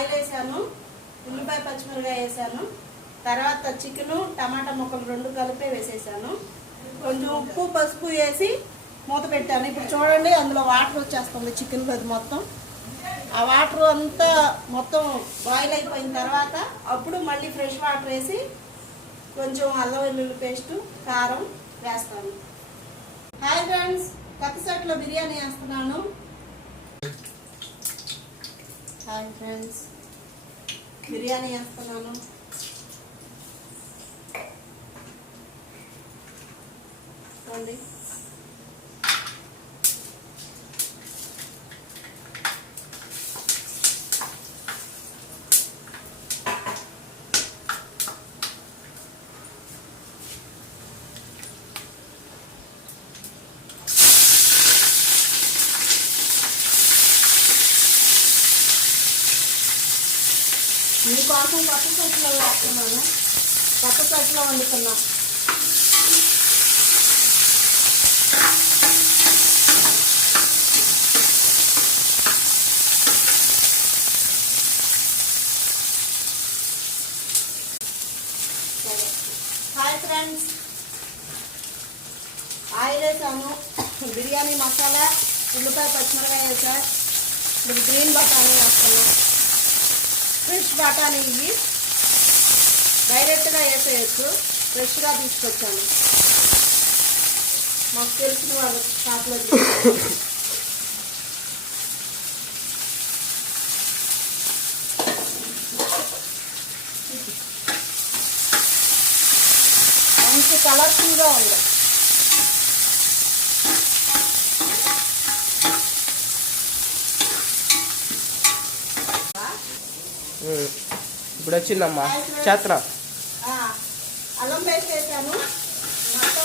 Oil వేసాను, ఉల్లిపాయ పచ్చిమిరకాయ వేసాను, తర్వాత చికెను టమాటా ముక్కలు 2 కలిపే వేసేసాను. కొంచెం ఉప్పు పసుపు వేసి మూత పెట్టాను. ఇప్పుడు చూడండి అందులో వాటర్ వచ్చేస్తుంది చికెన్లో మొత్తం. ఆ వాటర్ అంతా మొత్తం బాయిల్ అయిపోయిన తర్వాత అప్పుడు మళ్ళీ ఫ్రెష్ వాటర్ వేసి కొంచెం అల్లం వెల్లుల్లి పేస్టు కారం వేస్తాను. హాయ్ ఫ్రెండ్స్, కొత్త సెట్లో బిర్యానీ వేస్తున్నాను. హాయ్ ఫ్రెండ్స్, బిర్యానీ వేస్తున్నాను. చూడండి మీకోసం కొత్త సెట్లో వేస్తున్నాను. కొత్త సెట్లో వండుతున్నాం. హాయ్ ఫ్రెండ్స్, ఆయిల్ వేసాను, బిర్యానీ మసాలా, ఉల్లిపాయ పచ్చిమిరకాయ వేసా. ఇప్పుడు గ్రీన్ బఠానీ వేస్తున్నాం. ఫ్రెష్ బఠానీ ఇవి డైరెక్ట్గా వేసేయచ్చు, ఫ్రెష్గా తీసుకొచ్చాను. మాకు తెలిసిన వాళ్ళు షాప్లో మంచి కలర్ఫుల్గా ఉంది. ఇప్పుడు వచ్చిందమ్మా చేతన అల్లం పేస్ట్ వేసాను.